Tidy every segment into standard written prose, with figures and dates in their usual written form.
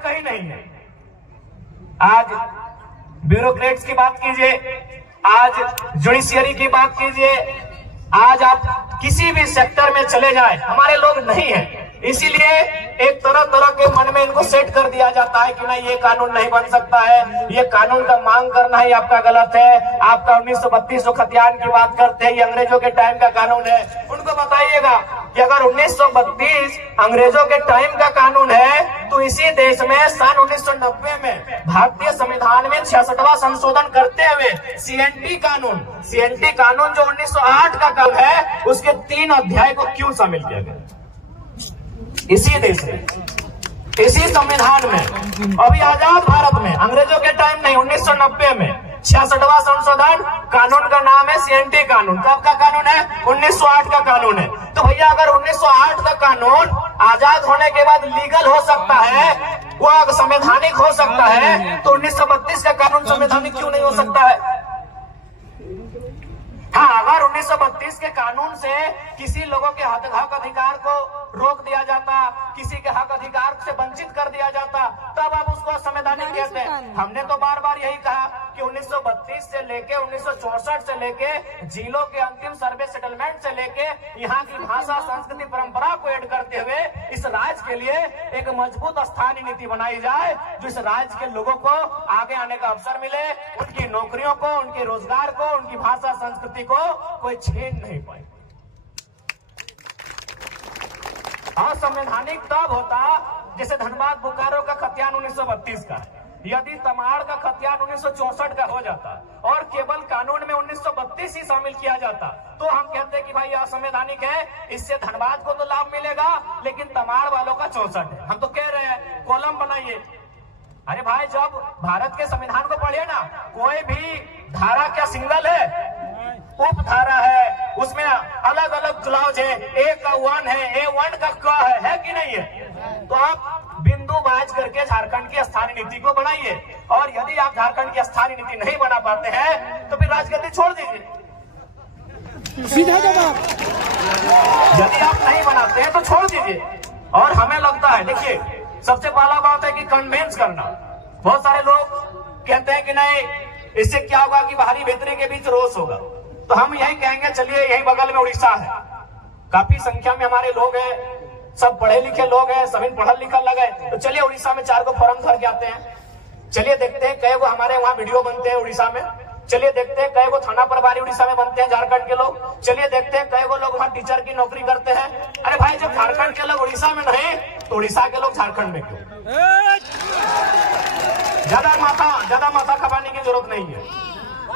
कहीं नहीं है। आज ब्यूरोक्रेट्स की बात कीजिए, आज जुडिशियरी की बात कीजिए, आज आप किसी भी सेक्टर में चले जाए, हमारे लोग नहीं है। इसीलिए एक तरह तरह के मन में इनको सेट कर दिया जाता है कि नहीं ये कानून नहीं बन सकता है, ये कानून का मांग करना ही आपका गलत है। आपका 1932 जो खतियान की बात करते हैं, ये अंग्रेजों के टाइम का कानून है। उनको बताइएगा कि अगर 1932 अंग्रेजों के टाइम का कानून है तो इसी देश में सन 1990 में भारतीय संविधान में 66वां संशोधन करते हुए सीएनटी कानून जो 1908 का कानून है, उसके 3 अध्याय को क्यों शामिल किया गया? इसी देश में, इसी संविधान में, अभी आजाद भारत में, अंग्रेजों के टाइम नहीं, 1990 में 66वां संशोधन, कानून का नाम है सीएनटी कानून। कब का कानून है? 1908 का कानून है। तो भैया अगर 1908 का कानून आजाद होने के बाद लीगल हो सकता है, वो संवैधानिक हो सकता है, तो 1932 का कानून संवैधानिक क्यों नहीं हो सकता है? हाँ, अगर 1932 के कानून से किसी लोगों के हक अधिकार को रोक दिया जाता, किसी के हक अधिकार से वंचित कर दिया जाता, तब आप उसको असंवैधानिक कहते हैं। हमने तो बार बार यही कहा कि 1932 से लेके 1964 से लेके जिलों के अंतिम सर्वे सेटलमेंट से लेके यहाँ की भाषा संस्कृति परंपरा को ऐड करते हुए इस राज्य के लिए एक मजबूत स्थानीय नीति बनाई जाए, जो इस राज्य के लोगों को आगे आने का अवसर मिले, उनकी नौकरियों को, उनके रोजगार को, उनकी भाषा संस्कृति को कोई छीन नहीं पाए। असंवैधानिक तब होता जैसे धनबाद बोकारो का खतियान 1932 का है। यदि तमाड़ का खतियान 1964 का हो जाता और केवल कानून में 1932 ही शामिल किया जाता, तो हम कहते कि भाई असंवैधानिक है, इससे धनबाद को तो लाभ मिलेगा लेकिन तमाड़ वालों का 64 है। हम तो कह रहे हैं कॉलम बनाइए। अरे भाई, जब भारत के संविधान को पढ़िए ना, कोई भी धारा क्या सिंगल है? उप धारा है, उसमें अलग अलग क्लॉज है, ए का 1 है, A1 का क है कि नहीं है? तो आप बिंदु बाज करके झारखंड की स्थानीय नीति को बनाइए, और यदि आप झारखंड की स्थानीय नीति नहीं बना पाते हैं तो फिर राजगद्दी छोड़ दीजिए। सीधा जवाब। यदि आप नहीं बनाते हैं तो छोड़ दीजिए। और हमें लगता है, देखिए, सबसे पहला बात है कि कन्वेंस करना। बहुत सारे लोग कहते हैं कि नहीं, इससे क्या होगा कि बाहरी भीतरी के बीच रोष होगा। तो हम यही कहेंगे, चलिए यही बगल में उड़ीसा है, काफी संख्या में हमारे लोग हैं, सब पढ़े लिखे लोग हैं, सभी पढ़ल लिखल लगे, तो चलिए उड़ीसा में 4 को फॉर्म भर के आते हैं। चलिए देखते हैं कई गो हमारे वहाँ वीडियो बनते हैं उड़ीसा में। चलिए देखते हैं कई गो थाना प्रभारी उड़ीसा में बनते हैं झारखंड के लोग। चलिए देखते हैं कई गो लोग वहाँ टीचर की नौकरी करते हैं। अरे भाई, जब झारखंड के लोग उड़ीसा में नहीं तो उड़ीसा के लोग झारखंड में क्यों? ज्यादा माथा खपाने की जरूरत नहीं है।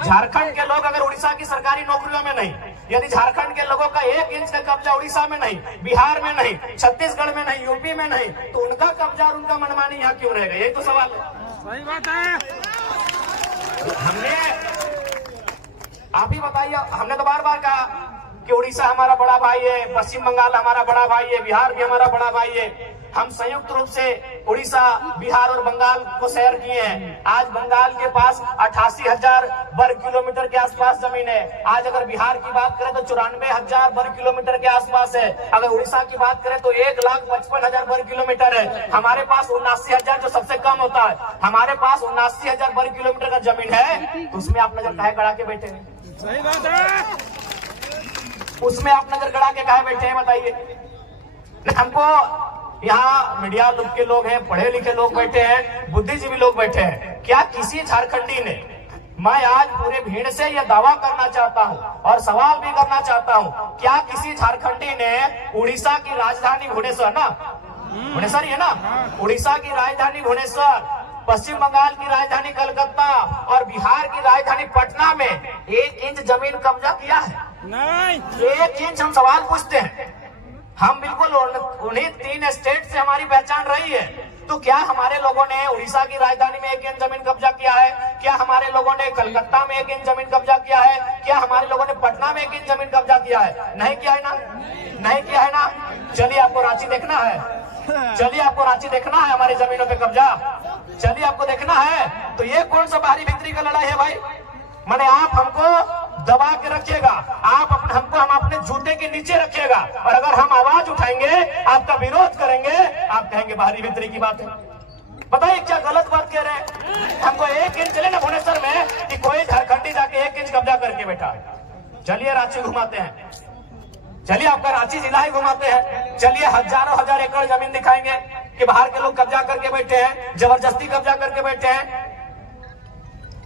झारखंड के लोग अगर उड़ीसा की सरकारी नौकरियों में नहीं, यदि झारखंड के लोगों का 1 इंच का कब्जा उड़ीसा में नहीं, बिहार में नहीं, छत्तीसगढ़ में नहीं, यूपी में नहीं, तो उनका कब्जा और उनका मनमानी यहाँ क्यों रहेगा? यही तो सवाल है। सही बात है। हमने, आप ही बताइए, हमने तो बार बार कहा कि उड़ीसा हमारा बड़ा भाई है, पश्चिम बंगाल हमारा बड़ा भाई है, बिहार भी हमारा बड़ा भाई है। हम संयुक्त रूप से उड़ीसा, बिहार और बंगाल को शेयर किए हैं। आज बंगाल के पास 88,000 वर्ग किलोमीटर के आसपास जमीन है। आज अगर बिहार की बात करें तो 94,000 वर्ग किलोमीटर के आसपास है। अगर उड़ीसा की बात करें तो 1,55,000 वर्ग किलोमीटर है। हमारे पास 79,000 जो सबसे कम होता है, हमारे पास 79,000 वर्ग किलोमीटर का जमीन है। तो उसमें आप नजर काहे गड़ा के बैठे हैं? सही बात है। उसमें आप नजर गड़ा के काहे बैठे हैं, बताइए। हमको यहाँ मीडिया लोग के लोग हैं, पढ़े लिखे लोग बैठे हैं, बुद्धिजीवी लोग बैठे हैं, क्या किसी झारखंडी ने, मैं आज पूरे भीड़ से यह दावा करना चाहता हूँ और सवाल भी करना चाहता हूँ, क्या किसी झारखंडी ने उड़ीसा की राजधानी भुवनेश्वर, ना भुवनेश्वर है ना, उड़ीसा की राजधानी भुवनेश्वर, पश्चिम बंगाल की राजधानी कलकत्ता और बिहार की राजधानी पटना में 1 इंच जमीन कब्जा किया है? नहीं। 1 इंच। हम सवाल पूछते हैं, हम बिल्कुल उन्हीं 3 स्टेट से हमारी पहचान रही है, तो क्या हमारे लोगों ने उड़ीसा की राजधानी में 1 इंच जमीन कब्जा किया है? क्या हमारे लोगों ने कलकत्ता में 1 इंच जमीन कब्जा किया है? क्या हमारे लोगों ने पटना में 1 इंच जमीन कब्जा किया है? नहीं किया है ना, नहीं किया है ना। चलिए आपको रांची देखना है, चलिए आपको रांची देखना है, हमारी जमीनों पे कब्जा, चलिए आपको देखना है। तो ये कौन सा बाहरी भीतरी का लड़ाई है भाई? माने आप हमको दबा के रखिएगा, हमको हम अपने जूते के नीचे रखिएगा, और अगर हम आवाज उठाएंगे, आपका विरोध करेंगे, आप कहेंगे बाहरी भीतरी की बात है। बताइए क्या गलत बात कह रहे हैं? हमको 1 इंच चले ना भुवनेश्वर में कि कोई झारखंडी जाके 1 इंच कब्जा करके बैठा है। चलिए रांची घुमाते हैं, चलिए आपका रांची जिला ही घुमाते हैं, चलिए हजारों हजार एकड़ जमीन दिखाएंगे कि बाहर के लोग कब्जा करके बैठे हैं, जबरदस्ती कब्जा करके बैठे हैं।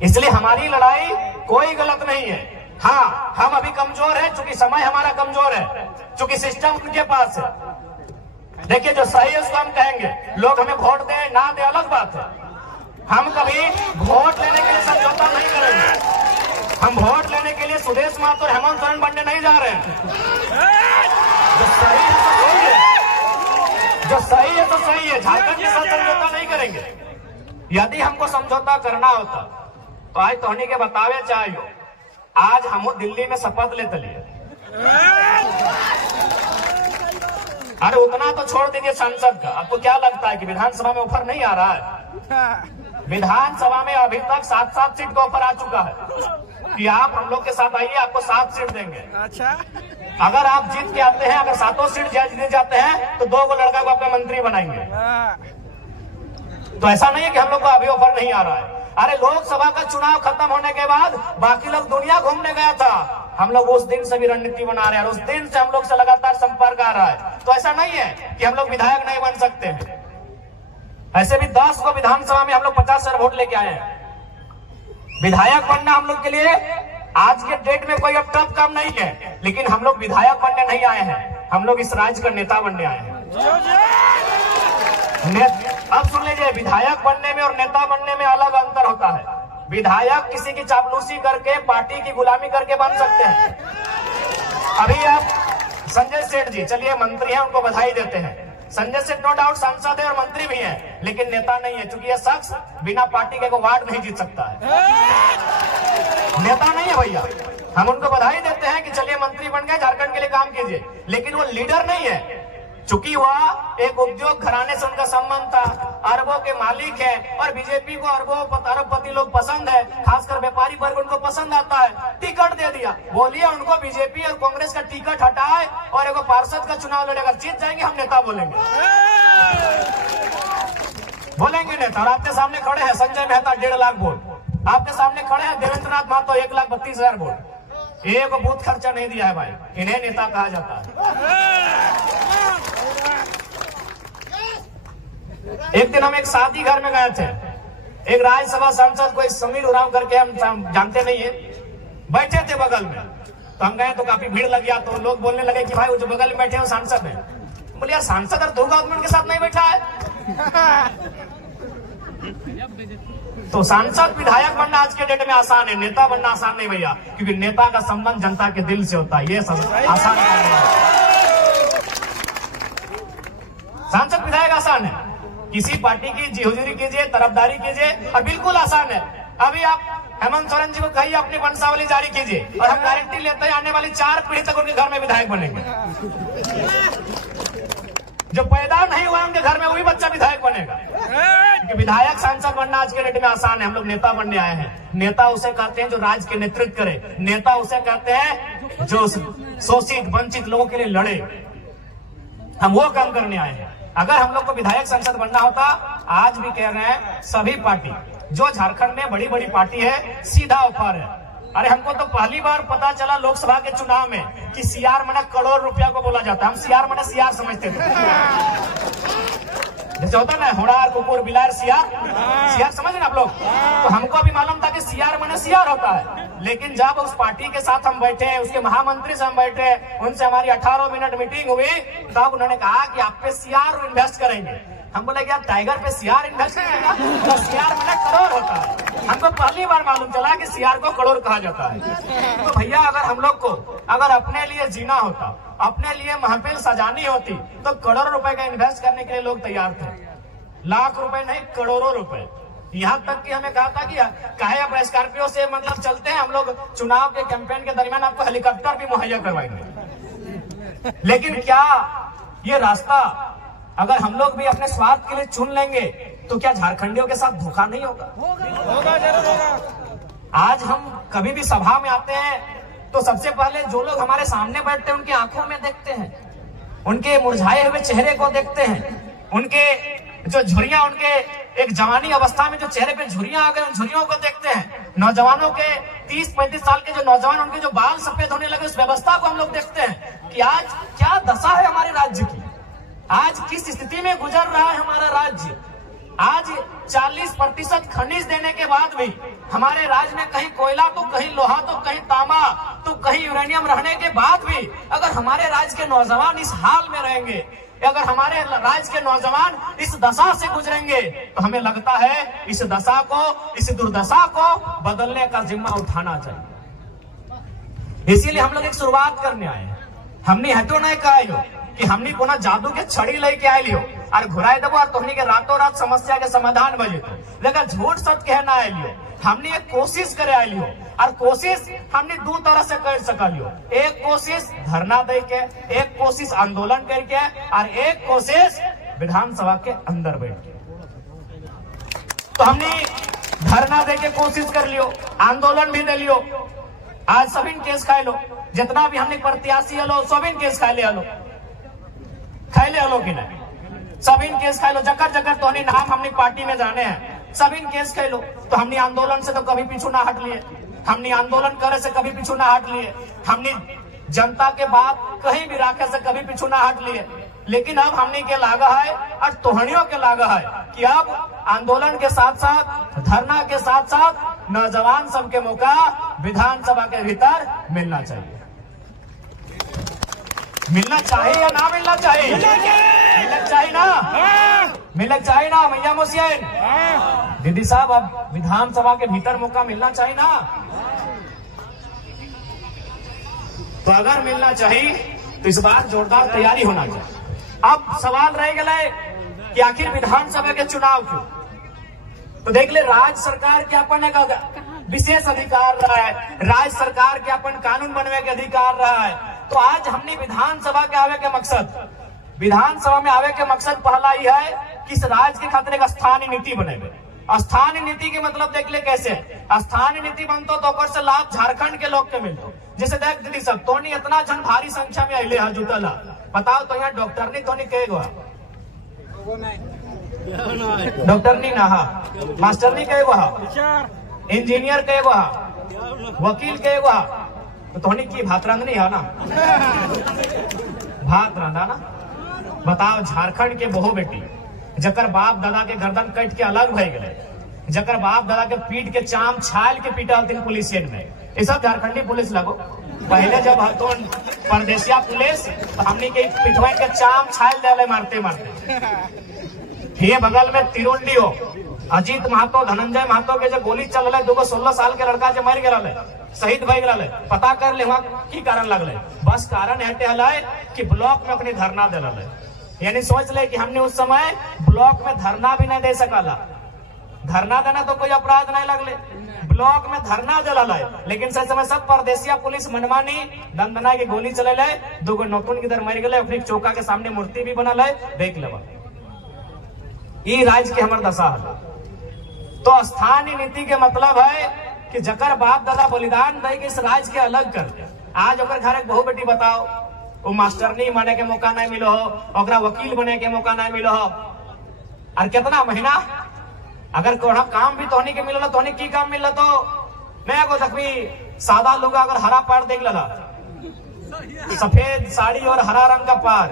इसलिए हमारी लड़ाई कोई गलत नहीं है। हाँ, हम अभी कमजोर हैं, चूंकि समय हमारा कमजोर है, चूंकि सिस्टम उनके पास है। देखिए जो सही है उसको हम कहेंगे, लोग हमें वोट दे ना दे अलग बात है। हम कभी वोट लेने के लिए समझौता नहीं करेंगे। हम वोट लेने के लिए सुदेश महतो और हेमंत सोरेन बनने नहीं जा रहे हैं। जो सही है तो सही है, जो सही है तो सही है। झारखंड के साथ समझौता नहीं करेंगे। यदि हमको समझौता करना होता तो आज तोहनी के बतावे चाहिए, आज हम दिल्ली में शपथ लेते लिए। अरे उतना तो छोड़ दीजिए संसद का, आपको क्या लगता है कि विधानसभा में ऑफर नहीं आ रहा है? विधानसभा में अभी तक 7-7 सीट का ऑफर आ चुका है कि आप हम लोग के साथ आइए, आपको 7 सीट देंगे। अच्छा, अगर आप जीत के आते हैं, अगर 7 सीट जीत जाते हैं तो 2 लड़का को आपका मंत्री बनाएंगे। तो ऐसा नहीं है कि हम लोग को अभी ऑफर नहीं आ रहा है। अरे लोकसभा का चुनाव खत्म होने के बाद बाकी लोग दुनिया घूमने गया था, हम लोग उस दिन से भी रणनीति बना रहे हैं, उस दिन से हम लोग से लगातार संपर्क आ रहा है। तो ऐसा नहीं है कि हम लोग विधायक नहीं बन सकते हैं। ऐसे भी 10 को विधानसभा में हम लोग 50 वोट लेके आए हैं। विधायक बनना हम लोग के लिए आज के डेट में कोई अब टफ काम नहीं है, लेकिन हम लोग विधायक बनने नहीं आए हैं, हम लोग इस राज्य का नेता बनने आए हैं। अब सुन लीजिए, विधायक बनने में और नेता बनने में अलग अंतर होता है। विधायक किसी की चापलूसी करके, पार्टी की गुलामी करके बन सकते हैं। अभी आप संजय सेठ जी, चलिए मंत्री हैं, उनको बधाई देते हैं। संजय सेठ नो डाउट सांसद है और मंत्री भी हैं, लेकिन नेता नहीं है, क्योंकि यह शख्स बिना पार्टी के वार्ड नहीं जीत सकता है। नेता नहीं है भैया। हम उनको बधाई देते हैं कि चलिए मंत्री बन गए, झारखंड के लिए काम कीजिए, लेकिन वो लीडर नहीं है। चूंकि वह एक उद्योग घराने से उनका संबंध था, अरबों के मालिक है, और बीजेपी को अरबपति लोग पसंद है, खासकर व्यापारी वर्ग उनको पसंद आता है, टिकट दे दिया। बोलिए उनको बीजेपी और कांग्रेस का टिकट हटाए और एक पार्षद का चुनाव लड़ेगा, जीत जाएंगे, हम नेता बोलेंगे। बोलेंगे नेता। और आपके सामने खड़े हैं संजय मेहता 1.5 लाख वोट, आपके सामने खड़े हैं देवेंद्र नाथ महतो 1,32,000 वोट। एक बूथ खर्चा नहीं दिया है भाई, इन्हें नेता कहा जाता है। एक दिन हम एक शादी घर में गए थे, एक राज्यसभा सांसद कोई समीर उरांव करके, हम जानते नहीं है, बैठे थे बगल में। तो हम गए तो काफी भीड़ लग गया, तो लोग बोलने लगे कि भाई वो जो बगल में बैठे हैं वो सांसद है। बोले यार सांसद और 2 गवर्नमेंट के साथ नहीं बैठा है। तो सांसद विधायक बनना आज के डेट में आसान है, नेता बनना आसान नहीं भैया, क्योंकि नेता का संबंध जनता के दिल से होता है, ये आसान है। सांसद विधायक आसान है, किसी पार्टी की हुजूरी कीजिए, तरफदारी कीजिए, और बिल्कुल आसान है। अभी आप हेमंत सोरेन जी को कहिए अपनी वंशावली जारी कीजिए, और हम गारंटी लेते हैं आने वाली 4 पीढ़ी तक उनके घर में विधायक बनेंगे। जो पैदा नहीं हुआ उनके घर में वही बच्चा विधायक बनेगा। क्योंकि विधायक सांसद बनना आज के डेट में आसान है, हम लोग नेता बनने आए हैं। नेता उसे कहते हैं जो राज्य के नेतृत्व करे, नेता उसे कहते हैं जो शोषित वंचित लोगों के लिए लड़े। हम वो काम करने आए हैं। अगर हम लोग को विधायक सांसद बनना होता, आज भी कह रहे हैं सभी पार्टी जो झारखंड में बड़ी बड़ी पार्टी है, सीधा ऑफर है। अरे हमको तो पहली बार पता चला लोकसभा के चुनाव में कि सीआर माने करोड़ रुपया को बोला जाता है। हम सीआर माने सीआर समझते थे, जैसे होता ना होड़ार कुकुर बिलार सीआर समझ ना आप लोग। तो हमको भी मालूम था कि सीआर माने सीआर होता है, लेकिन जब उस पार्टी के साथ हम बैठे, उसके महामंत्री से हम बैठे, उनसे हमारी 18 मिनट मीटिंग हुई, तब उन्होंने कहा कि आप पे सीआर इन्वेस्ट करेंगे। हम बोले क्या टाइगर पे सीआर इन्वेस्ट करेगा? तो सीआर माने करोड़ होता है। हमको पहली बार मालूम चला कि सीआर को करोड़ कहा जाता है। तो भैया अगर हम लोग को अगर अपने लिए जीना होता, अपने लिए महफिल सजानी होती, तो करोड़ों रुपए का इन्वेस्ट करने के लिए लोग तैयार थे। लाख रुपए नहीं, करोड़ों रुपए। यहाँ तक कि हमें कहा था कि काहे आप स्कॉर्पियो से मतलब चलते हैं, हम लोग चुनाव के कैंपेन के दरमियान आपको हेलीकॉप्टर भी मुहैया करवाएंगे। लेकिन क्या ये रास्ता अगर हम लोग भी अपने स्वार्थ के लिए चुन लेंगे तो क्या झारखंडियों के साथ धोखा नहीं होगा? जरूर होगा। आज हम कभी भी सभा में आते हैं तो सबसे पहले जो लोग हमारे सामने बैठते हैं उनकी आंखों में देखते हैं, उनके मुरझाए हुए चेहरे को देखते हैं, उनके जो झुर्रियां उनके एक जवानी अवस्था में जो चेहरे पे झुर्रियां आ गए, उन झुर्रियों को देखते हैं। नौजवानों के 30-35 साल के जो नौजवान, उनके जो बाल सफेद होने लगे, उस व्यवस्था को हम लोग देखते हैं कि आज क्या दशा है हमारे राज्य की, आज किस स्थिति में गुजर रहा है हमारा राज्य। आज 40% खनिज देने के बाद भी हमारे राज्य में कहीं कोयला तो कहीं लोहा तो कहीं तांबा तो कहीं यूरेनियम रहने के बाद भी अगर हमारे राज्य के नौजवान इस हाल में रहेंगे, अगर हमारे राज्य के नौजवान इस दशा से गुजरेंगे, तो हमें लगता है इस दशा को, इस दुर्दशा को बदलने का जिम्मा उठाना चाहिए। इसीलिए हम लोग एक शुरुआत करने आए हैं। हमने हटो नहीं कहा कि हमने कोना जादू के छड़ी लेके आए लियो और घुराए देवो और तुमने के रातों रात समस्या के समाधान बजे, लेकिन झूठ सच कहना आए लियो। हमने एक कोशिश करे आए लियो, और कोशिश हमने दो तरह से कर सकलियो। एक कोशिश धरना दे के, एक कोशिश आंदोलन करके, और एक कोशिश विधानसभा के अंदर बैठ के। तो हमने धरना दे के कोशिश कर लियो, आंदोलन भी दे लियो। आज सभी केस खाए लो, जितना भी हमने प्रत्याशी हलो सभी केस खाए ले हलो, खाए ले हलो कि नहीं, सभी केस खाए लो। जकर जकर तो नाम हमने पार्टी में जाने हैं, सभी केस खाए लो। तो हमने आंदोलन से तो कभी पीछू ना हट लिए, हमने आंदोलन करे से कभी पीछू ना हट लिए, हमने जनता के बात कहीं भी राखे से कभी पीछू ना हट लिए। लेकिन अब हमने के लागा है और तोहनियों के लागा है कि अब आंदोलन के साथ साथ, धरना के साथ साथ नौजवान सबके मौका विधानसभा के भीतर मिलना चाहिए। मिलना चाहिए या ना मिलना चाहिए? मिलना चाहिए ना, मिलना चाहिए ना मैया मुसियन दीदी साहब, अब विधानसभा के भीतर मौका मिलना चाहिए ना। तो अगर मिलना चाहिए तो इस बार जोरदार तैयारी होना चाहिए। अब सवाल रह गए कि आखिर विधानसभा के चुनाव क्यों? तो देख ले, राज्य सरकार के अपन एक विशेष अधिकार रहा है, राज्य सरकार के अपन कानून बनने के अधिकार रहा है। तो आज हमने विधानसभा के आवे के मकसद, विधानसभा में आवे के मकसद पहला ही है कि इस राज्य के खातिर एक स्थानीय नीति बनेगे। स्थानीय नीति के मतलब देख ले कैसे स्थानीय नीति बनतो तो से लाभ झारखंड के लोग के मिलतो। जैसे देख दीदी सब तो इतना जन भारी संख्या में अले है जुटला, बताओ तो यहाँ डॉक्टर नहीं तो नहीं कहेगा, डॉक्टर नहीं ना, मास्टर नहीं कहेगा, इंजीनियर कहेगा, वकील कहेगा, तो तोहनी की भात रांधनी है ना, भात रांधा ना। बताओ झारखंड के बहु बेटी जकर बाप दादा के गर्दन कट के अलग भय गए, जकर बाप दादा के पीट के चाम छाल के पीटा हथिन पुलिसियन में, ये सब झारखंडी पुलिस लगो। पहले जब हतोन परदेसिया पुलिस तो हमने के पिटवाइन के चाम छाल दे मारते मारते। ये बगल में तिरुंडी हो, अजीत महतो, धनंजय महतो के जो गोली चल रहा है, 16 साल के लड़का जो मर गया, शहीद भय गया, पता कर ले वहाँ की कारण लगल। बस कारण हटे है कि ब्लॉक में अपनी धरना दिला, यानी सोच ले कि हमने उस समय ब्लॉक में धरना भी नहीं दे सकला। धरना देना तो कोई अपराध नहीं लगले, ब्लॉक में धरना दिला, लेकिन सही समय सब परदेसिया पुलिस मनमानी दंदना के गोली चले, 2 नौतुन किधर मर गए, अपनी चौका के सामने मूर्ति भी बनल है, देख लेवा। ये राज्य के हमार दशा है। तो स्थानीय नीति के मतलब है कि जकर बाप दादा बलिदान दे के इस राज्य के अलग कर दे। आज ओकर घर एक बहु बेटी बताओ, वो मास्टर नहीं बने के मौका नहीं मिलो हो, ओकरा वकील बने के मौका नहीं मिलो हो, और कितना महीना अगर कोई काम भी तोहनी के मिलो, तोहनी की काम मिल तो मैं को देखी सादा लोग अगर हरा पैर देख लला, सफेद साड़ी और हरा रंग का पार,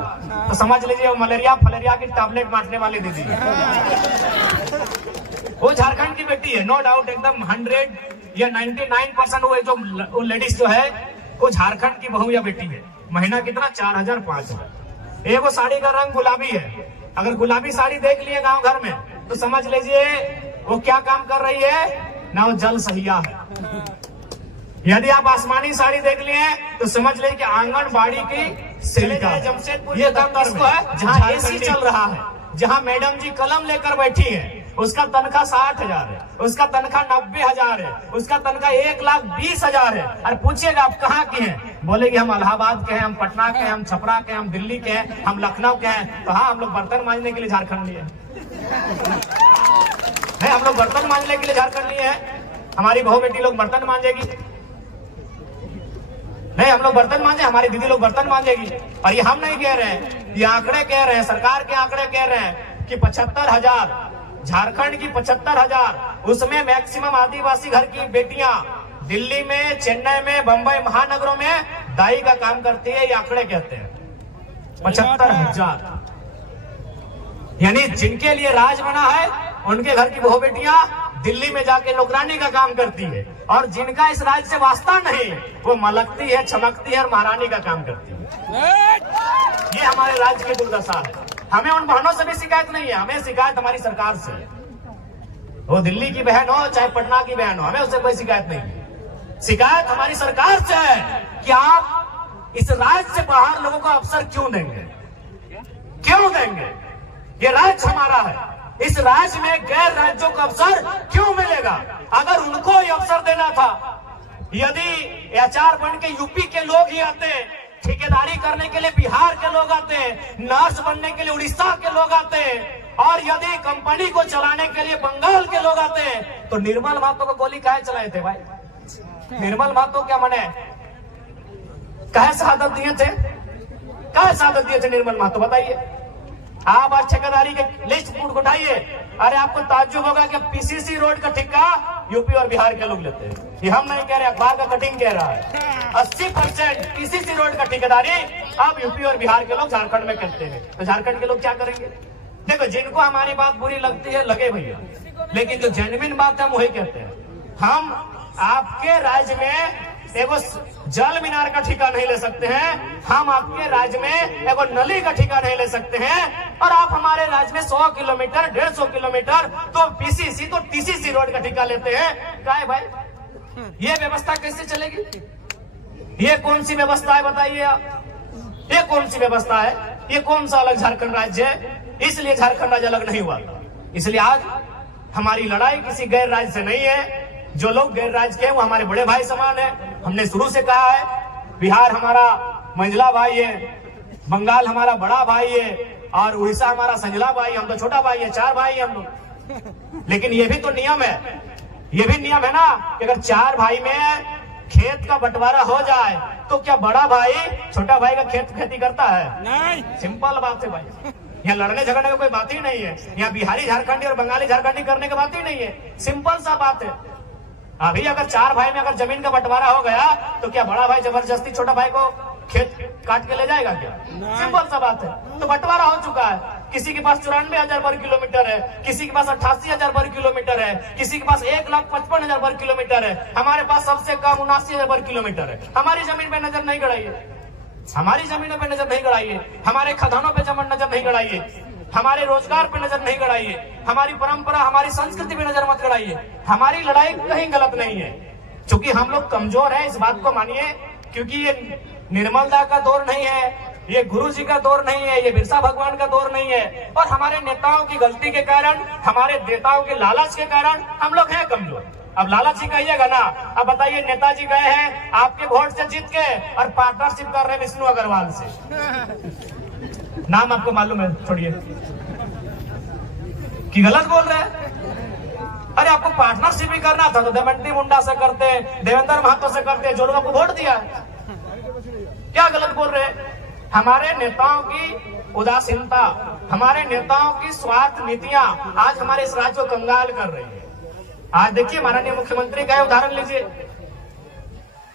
तो समझ लीजिए वो मलेरिया फलेरिया की टैबलेट बांटने वाली दीदी वो झारखंड की बेटी है, नो डाउट, एकदम 100 या 99% वो जो लेडीज जो है वो झारखंड की बहू या बेटी है। महीना कितना 4000-5000। एगो साड़ी का रंग गुलाबी है, अगर गुलाबी साड़ी देख लिए गांव घर में तो समझ लीजिए वो क्या काम कर रही है ना, वो जल सहिया है। यदि आप आसमानी साड़ी देख लिए तो समझ लीजिए कि आंगनबाड़ी की सेविका। जमशेदपुर ये काम किसको है? जहाँ एसी चल रहा है, जहाँ मैडम जी कलम लेकर बैठी है, उसका तनख्वाह 60,000 है, उसका तनख्वाह 90,000 है, उसका तनख्वाह 1,20,000 है। और पूछिएगा आप कहाँ की हैं? बोलेगी हम इलाहाबाद के हैं, हम पटना के हैं, हम छपरा के हैं, हम दिल्ली के हैं, हम लखनऊ के हैं। तो हाँ, हम लोग बर्तन मांजने के लिए झारखंड लिए नहीं, हम लोग बर्तन मांजने के लिए झारखंड लिए हैं। हमारी बहू बेटी लोग बर्तन मांजेगी नहीं, हम लोग बर्तन मांजे, हमारी दीदी लोग बर्तन मांजेगी। और ये हम नहीं कह रहे हैं, ये आंकड़े कह रहे हैं, सरकार के आंकड़े कह रहे हैं कि 75,000 झारखंड की 75,000, उसमें मैक्सिमम आदिवासी घर की बेटियां दिल्ली में, चेन्नई में, बंबई महानगरों में दाई का काम करती है। ये आंकड़े कहते हैं 75,000। यानी जिनके लिए राज बना है उनके घर की बहू बेटियां दिल्ली में जाके नौकरानी का काम करती है, और जिनका इस राज्य से वास्ता नहीं वो मलकती है, चमकती है और महारानी का काम करती है। ये हमारे राज्य की दुर्दशा है। हमें उन बहनों से भी शिकायत नहीं है, हमें शिकायत हमारी सरकार से। वो दिल्ली की बहन हो चाहे पटना की बहन हो, हमें उससे कोई शिकायत नहीं है। शिकायत हमारी सरकार से है कि आप इस राज्य से बाहर लोगों को अवसर क्यों देंगे, क्यों देंगे? ये राज्य हमारा है, इस राज्य में गैर राज्यों को अवसर क्यों मिलेगा? अगर उनको ये अवसर देना था, यदि एचआर बन के यूपी के लोग ही आते, ठेकेदारी करने के लिए बिहार के लोग आते, नर्स बनने के लिए उड़ीसा के लोग आते, और यदि कंपनी को चलाने के लिए बंगाल के लोग आते, तो निर्मल महतो को गोली काहे चलाए थे भाई? निर्मल महतो क्या मने काहे शहादत दिए थे? काहे शहादत दिए थे निर्मल महतो, बताइए। आप आज ठेकेदारी के लिस्ट उठाइए, अरे आपको ताज्जुब होगा कि पीसीसी रोड का ठेका यूपी और बिहार के लोग लेते हैं। ये हम नहीं कह रहे, अखबार का कटिंग कह रहा है। 80% पीसीसी रोड का ठेकेदारी अब यूपी और बिहार के लोग झारखंड में करते हैं। तो झारखंड के लोग क्या करेंगे? देखो, जिनको हमारी बात बुरी लगती है लगे भैया, लेकिन जो जेन्युइन बात है हम वही कहते हैं। हम आपके राज्य में एगो जल मीनार का ठेका नहीं ले सकते हैं, हम आपके राज्य में एगो नली का ठेका नहीं ले सकते हैं, और आप हमारे राज्य में 100 किलोमीटर 150 किलोमीटर तो पीसीसी तो टीसीसी रोड का ठेका लेते हैं। क्या है भाई, ये व्यवस्था कैसे चलेगी? ये कौन सी व्यवस्था है बताइए आप? ये कौन सी व्यवस्था है? ये कौन सा अलग झारखंड राज्य है? इसलिए झारखंड राज्य अलग नहीं हुआ। इसलिए आज हमारी लड़ाई किसी गैर राज्य से नहीं है। जो लोग गैर राज्य के हैं वो हमारे बड़े भाई समान है। हमने शुरू से कहा है, बिहार हमारा मंझला भाई है, बंगाल हमारा बड़ा भाई है, और उड़ीसा हमारा संझला भाई, हम तो छोटा भाई है, 4 भाई है हम लोग। लेकिन ये भी तो नियम है, ये भी नियम है ना कि अगर 4 भाई में खेत का बंटवारा हो जाए तो क्या बड़ा भाई छोटा भाई का खेती करता है? नहीं। सिंपल बात है भाई, यहाँ लड़ने झगड़ने का कोई बात ही नहीं है। यहाँ बिहारी झारखंडी और बंगाली झारखंडी करने की बात ही नहीं है, सिंपल सा बात है। अभी अगर 4 भाई में अगर जमीन का बंटवारा हो गया तो क्या बड़ा भाई जबरदस्ती छोटा भाई को खेत काट के ले जाएगा क्या? सिंपल सा बात है। तो बंटवारा हो चुका है, किसी के पास 94,000 वर्ग किलोमीटर है, किसी के पास 88,000 वर्ग किलोमीटर है, किसी के पास 1,55,000 वर्ग किलोमीटर है, हमारे पास सबसे कम 79,000 वर्ग किलोमीटर है। हमारी जमीन पे नजर नहीं गड़ाइए, हमारी जमीनों पे नजर नहीं गड़ाइए, हमारे खदानों पे नजर नहीं गड़ाइए, हमारे रोजगार पे नजर नहीं गड़ाइए, हमारी परंपरा हमारी संस्कृति पे नजर मत गड़ाइए। हमारी लड़ाई कहीं गलत नहीं है, क्योंकि हम लोग कमजोर हैं, इस बात को मानिए। क्योंकि ये निर्मलदा का दौर नहीं है, ये गुरु जी का दौर नहीं है, ये बिरसा भगवान का दौर नहीं है, और हमारे नेताओं की गलती के कारण, हमारे नेताओं के लालच के कारण हम लोग हैं कमजोर। अब लालच ही कहिएगा ना। अब बताइए, नेताजी गए हैं आपके वोट से जीत के और पार्टनरशिप कर रहे हैं विष्णु अग्रवाल से। नाम आपको मालूम है, छोड़िए कि गलत बोल रहे हैं। अरे आपको पार्टनरशिप भी करना था तो दमयंती मुंडा से करते, देवेंद्र महतो से करते, जो लोगों को वोट दिया। क्या गलत बोल रहे हैं? हमारे नेताओं की उदासीनता, हमारे नेताओं की स्वार्थ नीतियां आज हमारे इस राज्य को कंगाल कर रही है। आज देखिए, माननीय मुख्यमंत्री का उदाहरण लीजिए।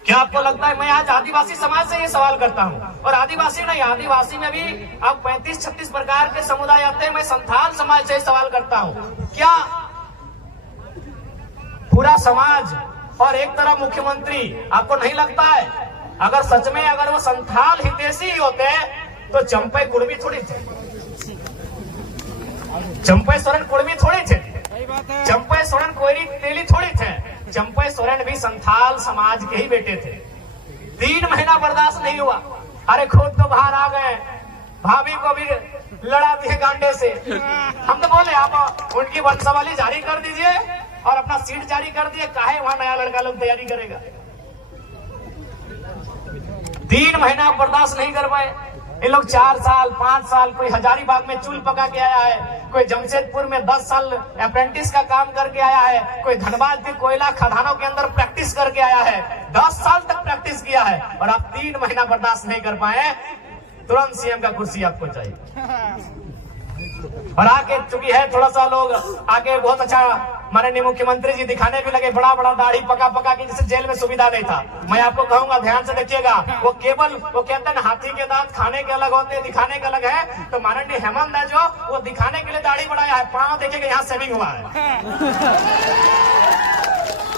क्या आपको लगता है, मैं आज आदिवासी समाज से ये सवाल करता हूँ, और आदिवासी नहीं, आदिवासी में भी अब 35-36 प्रकार के समुदाय आते हैं, मैं संथाल समाज से सवाल करता हूँ, क्या पूरा समाज और एक तरफ मुख्यमंत्री, आपको नहीं लगता है अगर सच में अगर वो संथाल हितैषी ही होते तो चंपई कुर्मी थोड़ी थे, चंपई सोरेन कुर्मी थोड़ी थे, चंपई सोरेन कोयरी तेली थोड़ी थे, चंपई सोरेन भी संथाल समाज के ही बेटे थे। 3 महीना बर्दाश्त नहीं हुआ, अरे खुद तो बाहर आ गए, भाभी को भी लड़ा दिए गांडे से। हम तो बोले आप उनकी वंशावली जारी कर दीजिए और अपना सीट जारी कर दिए, काहे वहां नया लड़का लोग तैयारी करेगा। 3 महीना बर्दाश्त नहीं कर पाए ये लोग। 4 साल 5 साल, कोई हजारीबाग में चूल पका के आया है, कोई जमशेदपुर में 10 साल अप्रेंटिस का काम करके आया है, कोई धनबाद के कोयला खदानों के अंदर प्रैक्टिस करके आया है, 10 साल तक प्रैक्टिस किया है, और आप 3 महीना बर्दाश्त नहीं कर पाए, तुरंत सीएम का कुर्सी आपको चाहिए। और आके चूंकि है थोड़ा सा लोग आके बहुत अच्छा माननीय मुख्यमंत्री जी दिखाने भी लगे, बड़ा बड़ा दाढ़ी पका पका के, जिसे जेल में सुविधा नहीं था। मैं आपको कहूंगा ध्यान से देखिएगा, वो केवल वो कहते हैं हाथी के दांत खाने के अलग होते हैं, दिखाने के अलग है। तो माननीय हेमंत है जो वो दिखाने के लिए दाढ़ी बढ़ाया है, पाँव देखिएगा यहाँ सेविंग हुआ है,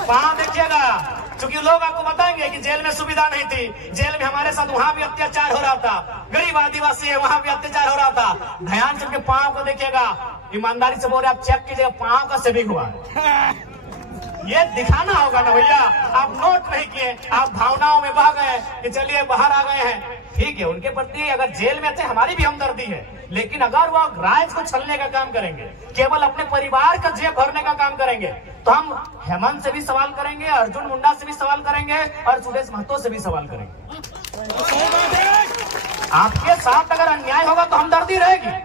पाँव देखिएगा। क्योंकि लोग आपको बताएंगे कि जेल में सुविधा नहीं थी, जेल में हमारे साथ वहां भी अत्याचार हो रहा था, गरीब आदिवासी है वहां भी अत्याचार हो रहा था। ध्यान से उनके पाँव को देखिएगा, ईमानदारी से बोल रहे आप चेक कीजिएगा, पाँव का सेविंग हुआ है। ये दिखाना होगा ना भैया, आप नोट नहीं किए, आप भावनाओं में बह गए कि चलिए बाहर आ गए हैं। ठीक है, उनके प्रति अगर जेल में थे हमारी भी हमदर्दी है, लेकिन अगर वो राज को छलने का काम करेंगे, केवल अपने परिवार का जेब भरने का काम करेंगे, तो हम हेमंत से भी सवाल करेंगे, अर्जुन मुंडा से भी सवाल करेंगे और सुदेश महतो से भी सवाल करेंगे। आपके साथ अगर अन्याय होगा तो हमदर्दी रहेगी।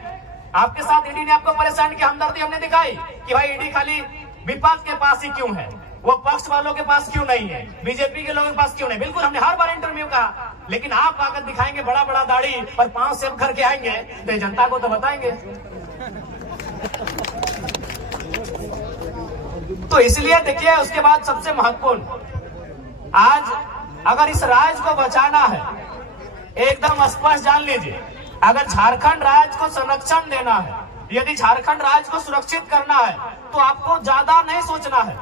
आपके साथ ईडी ने आपको परेशान किया, हमदर्दी हमने दिखाई कि भाई ईडी खाली विपक्ष के पास ही क्यों है, वो पक्ष वालों के पास क्यों नहीं है, बीजेपी के लोगों के पास क्यों नहीं। बिल्कुल हमने हर बार इंटरव्यू कहा, लेकिन आप आकर दिखाएंगे बड़ा बड़ा दाढ़ी और पांव सेव करके आएंगे तो जनता को तो बताएंगे। तो इसलिए देखिए, उसके बाद सबसे महत्वपूर्ण, आज अगर इस राज्य को बचाना है, एकदम स्पष्ट जान लीजिए, अगर झारखंड राज्य को संरक्षण देना है, यदि झारखंड राज्य को सुरक्षित करना है, तो आपको ज्यादा नहीं सोचना है,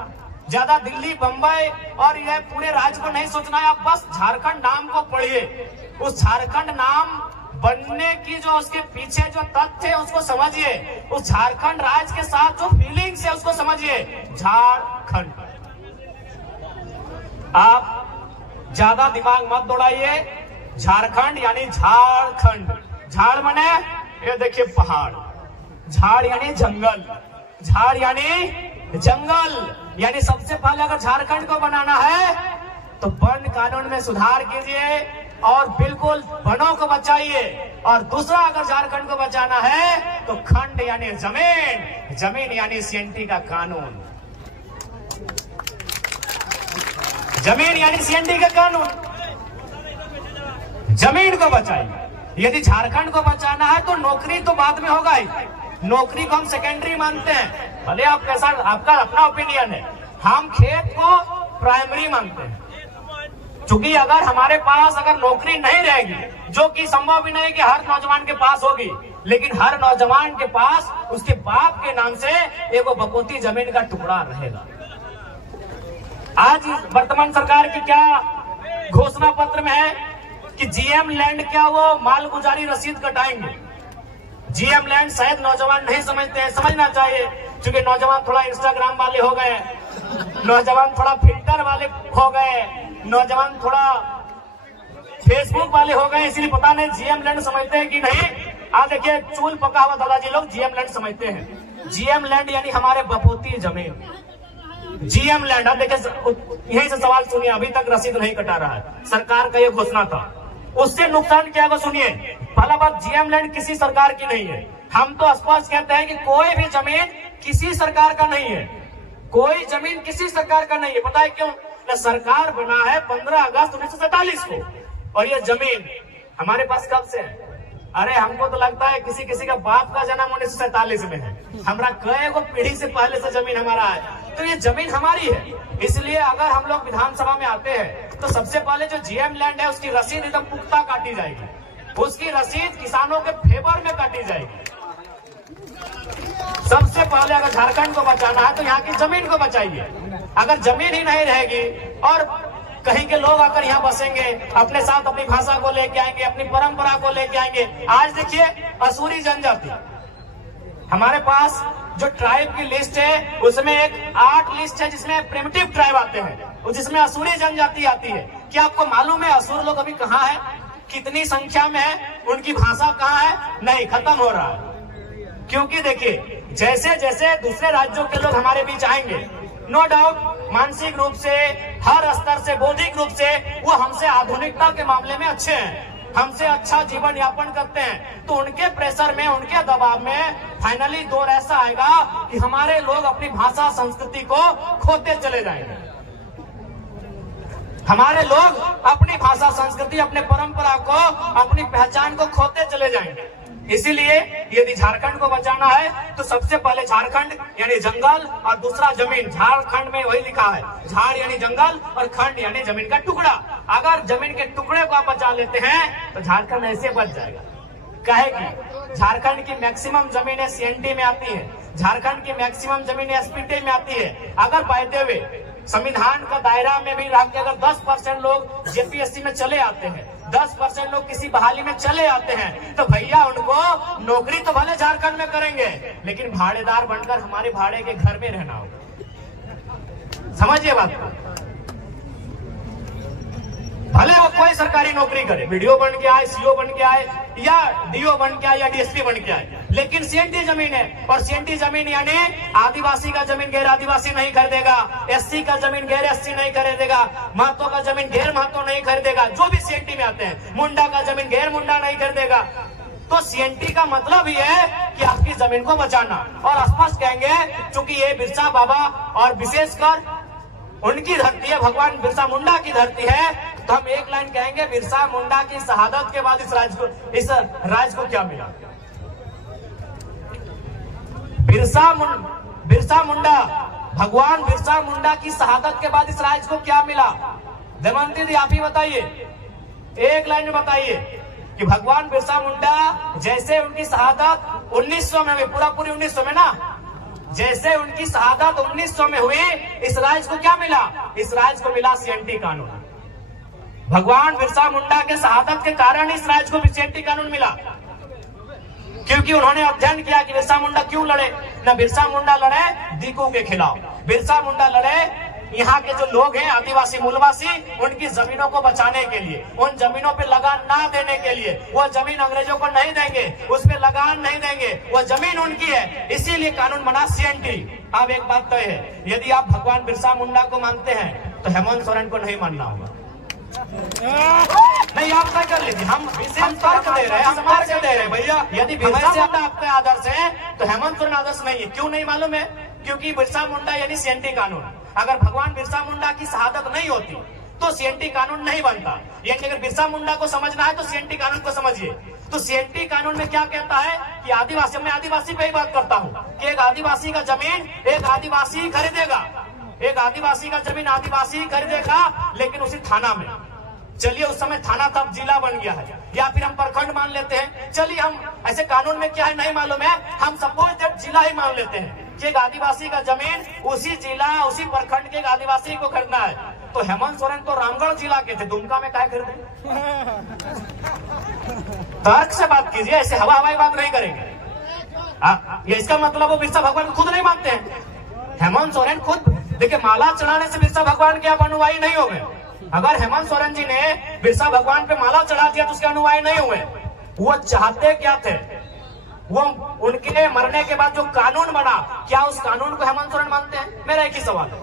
ज्यादा दिल्ली बंबई और यह पूरे राज्य को नहीं सोचना है। आप बस झारखंड नाम को पढ़िए, उस झारखंड नाम बनने की जो उसके पीछे जो तथ्य है उसको समझिए, उस झारखंड राज्य के साथ जो फीलिंग्स है उसको समझिए। झारखंड, आप ज्यादा दिमाग मत दौड़ाइए। झारखंड यानी झारखंड, झाड़ माने ये देखिए पहाड़, झाड़ यानी जंगल, झाड़ यानी जंगल, यानी सबसे पहले अगर झारखंड को बनाना है तो वन कानून में सुधार कीजिए और बिल्कुल वनों को बचाइए। और दूसरा, अगर झारखंड को बचाना है तो खंड यानी जमीन, जमीन यानी सीएनटी का कानून, जमीन यानी सीएनटी का कानून, जमीन को बचाइए। यदि झारखंड को बचाना है तो नौकरी तो बाद में होगा ही, नौकरी को हम सेकेंडरी मानते हैं, भले आप कैसा, आपका अपना ओपिनियन है, हम खेत को प्राइमरी मानते हैं। क्योंकि अगर हमारे पास अगर नौकरी नहीं रहेगी, जो कि संभव भी नहीं कि हर नौजवान के पास होगी, लेकिन हर नौजवान के पास उसके बाप के नाम से एक बकोती जमीन का टुकड़ा रहेगा। आज वर्तमान सरकार की क्या घोषणा पत्र में है कि जीएम लैंड क्या वो मालगुजारी रसीद कटाएंगे। जीएम लैंड शायद नौजवान नहीं समझते हैं, समझना चाहिए, क्योंकि नौजवान थोड़ा इंस्टाग्राम वाले हो गए, नौजवान थोड़ा फिल्टर वाले हो गए, नौजवान थोड़ा फेसबुक वाले हो गए, इसलिए पता नहीं जीएम लैंड समझते हैं कि नहीं। आज देखिए, चूल पका हुआ दादाजी लोग जीएम लैंड समझते हैं। जीएम लैंड यानी हमारे बपोती जमीन, जीएम लैंड। अब देखिए, यही से सवाल सुनिए, अभी तक रसीद नहीं कटा रहा है, सरकार का ये घोषणा था, उससे नुकसान क्या होगा सुनिए। पहला बात, जीएम लैंड किसी सरकार की नहीं है, हम तो स्पष्ट कहते हैं कि कोई भी जमीन किसी सरकार का नहीं है, कोई जमीन किसी सरकार का नहीं है। पता है क्यों? सरकार बना है 15 अगस्त 1947 को, और ये जमीन हमारे पास कब से है? अरे हमको तो लगता है किसी किसी का बाप का जन्म 1947 में है, हमारा कई को पीढ़ी से पहले से जमीन हमारा है, तो ये जमीन हमारी है। इसलिए अगर हम लोग विधानसभा में आते हैं तो सबसे पहले जो जीएम लैंड है उसकी रसीद एकदम पुख्ता काटी जाएगी, उसकी रसीद किसानों के फेवर में काटी जाएगी। सबसे पहले अगर झारखंड को बचाना है तो यहाँ की जमीन को बचाइए। अगर जमीन ही नहीं रहेगी और कहीं के लोग आकर यहाँ बसेंगे, अपने साथ अपनी भाषा को लेके आएंगे, अपनी परंपरा को लेके आएंगे। आज देखिए, असूरी जनजाति, हमारे पास जो ट्राइब की लिस्ट है उसमें एक 8 लिस्ट है जिसमें प्रिमिटिव ट्राइब आते हैं, जिसमें असूरी जनजाति आती है। क्या आपको मालूम है असुर लोग अभी कहाँ है, कितनी संख्या में है, उनकी भाषा कहाँ है? नहीं, खत्म हो रहा है। क्योंकि देखिए, जैसे जैसे दूसरे राज्यों के लोग हमारे बीच आएंगे, नो डाउट मानसिक रूप से, हर स्तर से, बौद्धिक रूप से वो हमसे आधुनिकता के मामले में अच्छे हैं, हमसे अच्छा जीवन यापन करते हैं, तो उनके प्रेशर में, उनके दबाव में फाइनली दौर ऐसा आएगा कि हमारे लोग अपनी भाषा संस्कृति को खोते चले जाएंगे। हमारे लोग अपनी भाषा संस्कृति, अपने परंपरा को, अपनी पहचान को खोते चले जाएंगे। इसीलिए यदि झारखंड को बचाना है तो सबसे पहले झारखंड यानी जंगल और दूसरा जमीन। झारखंड में वही लिखा है, झाड़ यानी जंगल और खंड यानी जमीन का टुकड़ा। अगर जमीन के टुकड़े को आप बचा लेते हैं तो झारखंड ऐसे बच जाएगा। कहेगी झारखंड की मैक्सिमम जमीनें सीएनटी में आती है, झारखंड की मैक्सिमम जमीनें एसपीटी में आती है। अगर बायते हुए संविधान का दायरा में भी रह के अगर 10% लोग जेपीएससी में चले आते हैं, 10% लोग किसी बहाली में चले आते हैं, तो भैया उनको नौकरी तो भले झारखंड में करेंगे, लेकिन भाड़ेदार बनकर हमारे भाड़े के घर में रहना होगा। समझिए बात को। भले वो कोई सरकारी नौकरी करे, वीडियो बन के आए, सीओ बन के आए, या डीओ बन के आए, या डीएसपी बन के आए, लेकिन सीएनटी जमीन है। और सीएनटी जमीन यानी आदिवासी का जमीन गैर आदिवासी नहीं खरीदेगा, एससी का जमीन गैर एससी नहीं खरीदेगा, महतो का जमीन गैर महतो नहीं खरीदेगा। जो भी सीएनटी में आते हैं, मुंडा का जमीन गैर मुंडा नहीं खरीदेगा। तो सीएनटी का मतलब ये है कि आपकी जमीन को बचाना। और स्पष्ट कहेंगे, चूंकि ये बिरसा बाबा और विशेषकर उनकी धरती है, भगवान बिरसा मुंडा की धरती है, तो हम एक लाइन कहेंगे, बिरसा मुंडा की शहादत के बाद इस राज्य को क्या मिला? बिरसा मुंडा, भगवान बिरसा मुंडा की शहादत के बाद इस राज्य को क्या मिला? दमयंती दी आप ही बताइए, एक लाइन में बताइए कि भगवान बिरसा मुंडा जैसे उनकी शहादत 1900 में हुई, पूरी 1900 में ना, जैसे उनकी शहादत 1900 में हुई, इस राज्य को क्या मिला? इस राज्य को मिला सीएनटी कानून। भगवान बिरसा मुंडा के शहादत के कारण इस राज्य को सीएनटी कानून मिला, क्योंकि उन्होंने अध्ययन किया कि बिरसा मुंडा क्यों लड़े। न बिरसा मुंडा लड़े दीकू के खिलाफ, बिरसा मुंडा लड़े यहाँ के जो लोग हैं आदिवासी मूलवासी, उनकी जमीनों को बचाने के लिए, उन जमीनों पे लगान ना देने के लिए। वो जमीन अंग्रेजों को नहीं देंगे, उस पे लगान नहीं देंगे, वो जमीन उनकी है, इसीलिए कानून बना सीएनटी। अब एक बात तय है, यदि आप भगवान बिरसा मुंडा को मानते हैं तो हेमंत सोरेन को नहीं मानना होगा। नहीं, आप तय कर लीजिए, हम तर्क दे रहे हैं, हम तर्क दे रहे हैं भैया। यदि बिरसा मुंडा आपका आदर्श है तो हेमंत सोरेन आदर्श नहीं है। क्यों नहीं मालूम है? क्योंकि बिरसा मुंडा यानी सीएनटी कानून। अगर भगवान बिरसा मुंडा की शहादत नहीं होती तो सीएनटी कानून नहीं बनता। यानी अगर बिरसा मुंडा को समझना है तो सीएनटी कानून को समझिए। तो सीएनटी कानून में क्या कहता है कि आदिवासी, मैं आदिवासी पे ही बात करता हूँ, कि एक आदिवासी का जमीन एक आदिवासी खरीदेगा, एक आदिवासी का जमीन आदिवासी खरीदेगा, लेकिन उसी थाना में। चलिए उस समय थाना तब जिला बन गया है, या फिर हम प्रखंड मान लेते हैं। चलिए हम ऐसे कानून में क्या है नहीं मालूम है, हम सपोज दैट जिला ही मान लेते हैं कि एक आदिवासी का जमीन उसी जिला उसी प्रखंड के एक आदिवासी को खरीदना है। तो हेमंत सोरेन तो रामगढ़ जिला के थे, दुमका में काहे खरीदे? तर्क से बात कीजिए, ऐसे हवाई बात नहीं करेंगे। ये इसका मतलब वो बिरसा भगवान खुद नहीं मानते हैं। हेमंत सोरेन खुद देखिए, माला चढ़ाने से बिरसा भगवान के आप अनुयायी नहीं हो गए। अगर हेमंत सोरेन जी ने बिरसा भगवान पे माला चढ़ा दिया तो उसके अनुयायी नहीं हुए। वो चाहते क्या थे? वो उनके मरने के बाद जो कानून बना, क्या उस कानून को हेमंत सोरेन मानते हैं? मेरा एक ही सवाल है।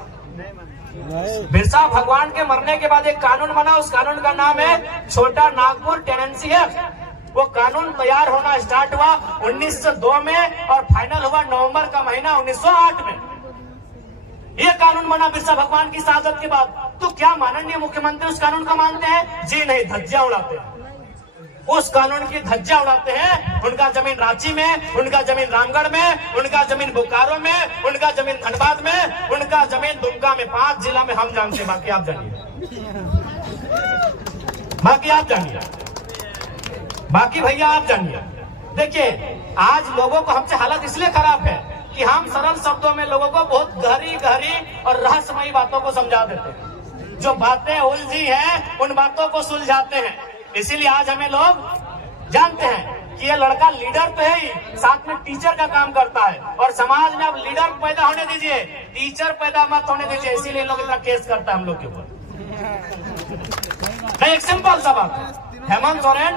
बिरसा भगवान के मरने के बाद एक कानून बना, उस कानून का नाम है छोटा नागपुर टेनेंसी एक्ट। वो कानून तैयार होना स्टार्ट हुआ 1902 में और फाइनल हुआ नवंबर का महीना 1908 में। ये कानून बना बिरसा भगवान की शहादत के बाद। तो क्या माननीय मुख्यमंत्री उस कानून को मानते हैं? जी नहीं, धज्जियां उड़ाते हैं, उस कानून की धज्जियां उड़ाते हैं। उनका जमीन रांची में, उनका जमीन रामगढ़ में, उनका जमीन बोकारो में, उनका जमीन धनबाद में, उनका जमीन दुमका में। 5 जिला में हम जानते हैं, बाकी आप जानिए, बाकी आप जानिए, बाकी भैया आप जानिए। देखिए, आज लोगों को हमसे हालत इसलिए खराब है कि हम सरल शब्दों में लोगों को बहुत गहरी गहरी और रहस्यमयी बातों को समझा देते हैं। जो बातें उलझी हैं उन बातों को सुलझाते हैं। इसीलिए आज हमें लोग जानते हैं कि ये लड़का लीडर तो है ही, साथ में टीचर का काम करता है। और समाज में अब लीडर पैदा होने दीजिए, टीचर पैदा मत होने दीजिए। इसीलिए लोग इतना केस करता है हम लोग के ऊपर। एक सिंपल सा बात है, हेमंत सोरेन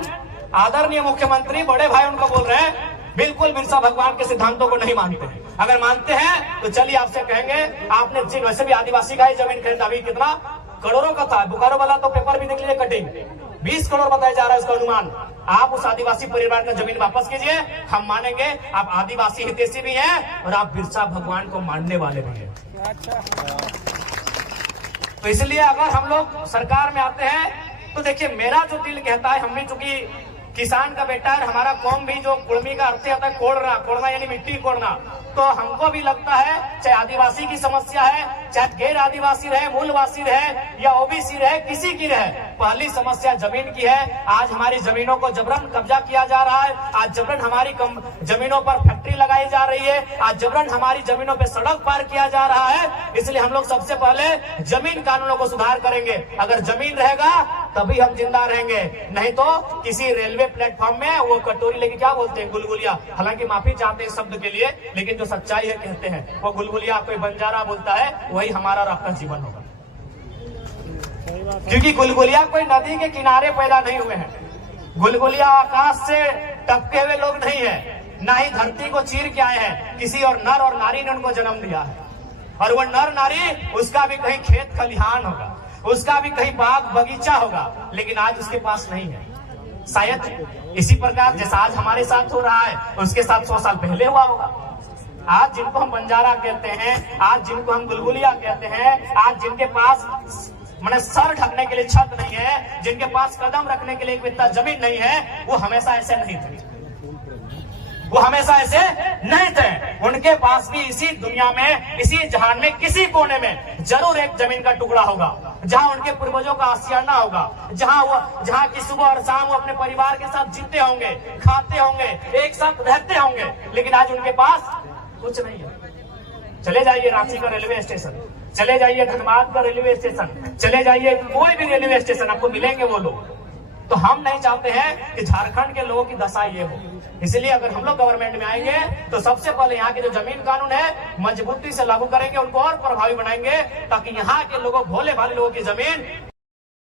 आदरणीय मुख्यमंत्री बड़े भाई उनको बोल रहे हैं, बिल्कुल बिरसा भगवान के सिद्धांतों को नहीं मानते हैं। अगर मानते हैं तो चलिए आपसे कहेंगे, आपने वैसे भी आदिवासी का ही जमीन खरीदा, अभी कितना करोड़ों का था। बोकारो वाला तो पेपर भी देख लीजिए, कटिंग 20 करोड़ बताया जा रहा है उसका अनुमान। आप उस आदिवासी परिवार का जमीन वापस कीजिए, हम मानेंगे आप आदिवासी हितैषी भी हैं और आप बिरसा भगवान को मानने वाले भी हैं। तो इसलिए अगर हम लोग सरकार में आते हैं तो देखिए, मेरा जो दिल कहता है, हम भी चूंकि किसान का बेटा है, हमारा कौम भी जो कुर्मी का अर्थ आता है कोड़ना, कोड़ना यानी मिट्टी कोड़ना। तो हमको भी लगता है चाहे आदिवासी की समस्या है, चाहे गैर आदिवासी रहे, मूलवासी रहे या ओबीसी रहे, किसी की रहे, पहली समस्या जमीन की है। आज हमारी जमीनों को जबरन कब्जा किया जा रहा है, आज जबरन हमारी जमीनों पर फैक्ट्री लगाई जा रही है, आज जबरन हमारी जमीनों पर सड़क पार किया जा रहा है। इसलिए हम लोग सबसे पहले जमीन कानूनों को सुधार करेंगे। अगर जमीन रहेगा तभी हम जिंदा रहेंगे, नहीं तो किसी रेलवे प्लेटफॉर्म में वो कटोरी लेके क्या बोलते हैं, गुलगुलिया। हालांकि माफी चाहते हैं शब्द के लिए, लेकिन जो सच्चाई है कहते हैं वो गुलगुलिया कोई बंजारा बोलता है, वही हमारा और आपका जीवन होगा। क्योंकि गुलगुलिया कोई नदी के किनारे पैदा नहीं हुए हैं, गुलगुलिया आकाश से टपके हुए लोग नहीं है, ना ही धरती को चीर के आए हैं। किसी और नर और नारी ने उनको जन्म दिया है, और वो नर नारी उसका भी कहीं खेत खलिहान होगा, उसका भी कहीं बाग बगीचा होगा, लेकिन आज उसके पास नहीं है। शायद इसी प्रकार जैसा आज हमारे साथ हो रहा है, उसके साथ 100 साल पहले हुआ होगा। आज जिनको हम बंजारा कहते हैं, आज जिनको हम गुलगुलिया कहते हैं, आज जिनके पास माने सर ढकने के लिए छत नहीं है, जिनके पास कदम रखने के लिए इतना जमीन नहीं है, वो हमेशा ऐसे नहीं थे, वो हमेशा ऐसे नहीं थे। उनके पास भी इसी दुनिया में, इसी जहान में, किसी कोने में जरूर एक जमीन का टुकड़ा होगा, जहां उनके पूर्वजों का आशियाना होगा, जहां की सुबह और शाम वो अपने परिवार के साथ जीते होंगे, खाते होंगे, एक साथ रहते होंगे। लेकिन आज उनके पास कुछ नहीं है। चले जाइए रांची का रेलवे स्टेशन, चले जाइए धनबाद का रेलवे स्टेशन, चले जाइए कोई भी रेलवे स्टेशन, आपको मिलेंगे वो लोग। तो हम नहीं चाहते हैं कि झारखंड के लोगों की दशा ये हो। इसलिए अगर हम लोग गवर्नमेंट में आएंगे तो सबसे पहले यहाँ के जो जमीन कानून है मजबूती से लागू करेंगे, उनको और प्रभावी बनाएंगे, ताकि यहाँ के लोगों, भोले भाले लोगों की जमीन